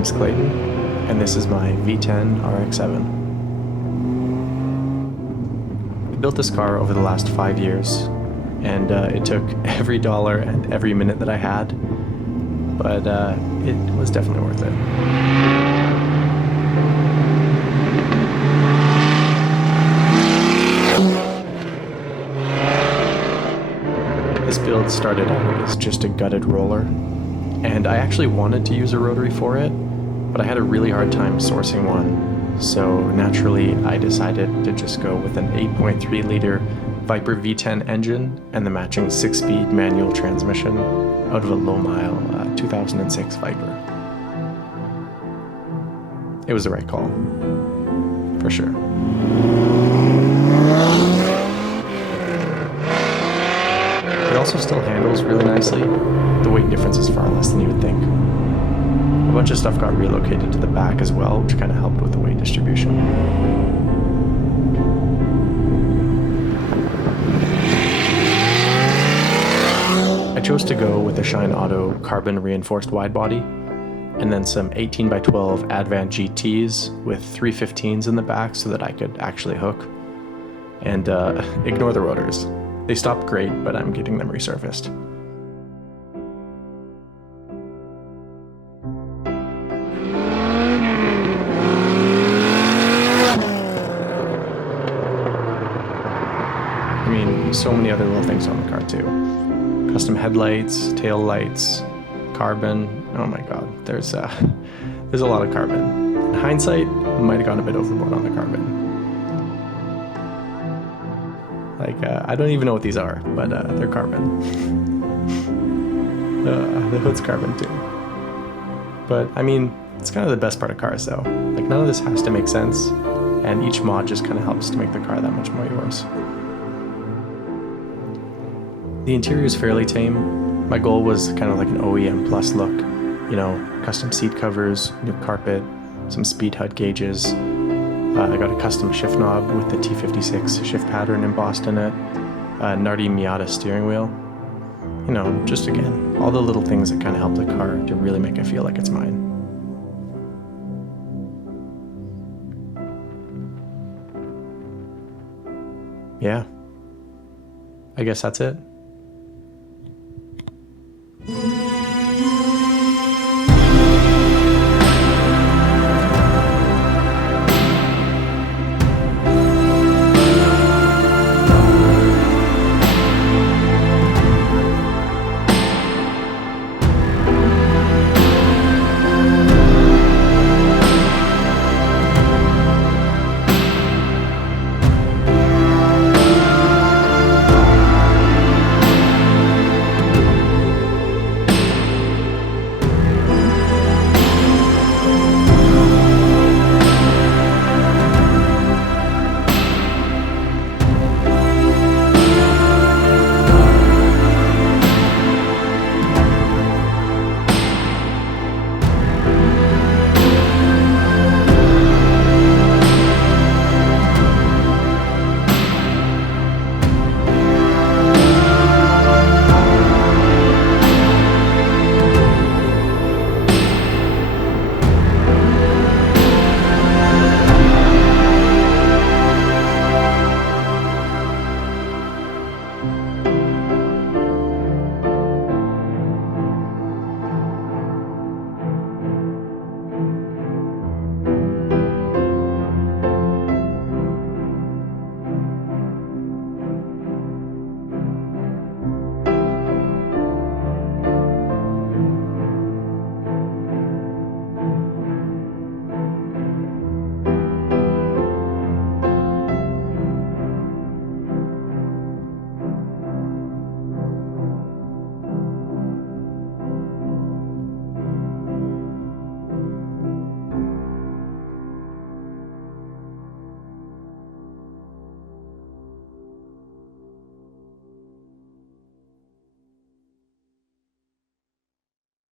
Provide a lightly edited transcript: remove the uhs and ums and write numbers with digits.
name's Clayton, and this is my V10 RX7. I built this car over the last 5 years, and it took every dollar and every minute that I had, but it was definitely worth it. This build started out as just a gutted roller, and I actually wanted to use a rotary for it, but I had a really hard time sourcing one, so naturally I decided to just go with an 8.3 liter Viper V10 engine and the matching 6-speed manual transmission out of a low-mile 2006 Viper. It was the right call, for sure. It also still handles really nicely. The weight difference is far less than you would think. A bunch of stuff got relocated to the back as well, which kind of helped with the weight distribution. I chose to go with a Shine Auto carbon reinforced wide body, and then some 18x12 Advant GTs with 315s in the back so that I could actually hook. And ignore the rotors. They stopped great, but I'm getting them resurfaced. I mean, so many other little things on the car too. Custom headlights, tail lights, carbon. Oh my god, there's a lot of carbon. In hindsight, might have gone a bit overboard on the carbon. Like, I don't even know what these are, but they're carbon. The hood's carbon too. But, I mean, it's kind of the best part of cars though. Like, none of this has to make sense, and each mod just kind of helps to make the car that much more yours. The interior is fairly tame. My goal was kind of like an OEM plus look. You know, custom seat covers, new carpet, some speed HUD gauges. I got a custom shift knob with the T56 shift pattern embossed in it, a Nardi Miata steering wheel. You know, just again, all the little things that kind of help the car to really make it feel like it's mine. Yeah. I guess that's it.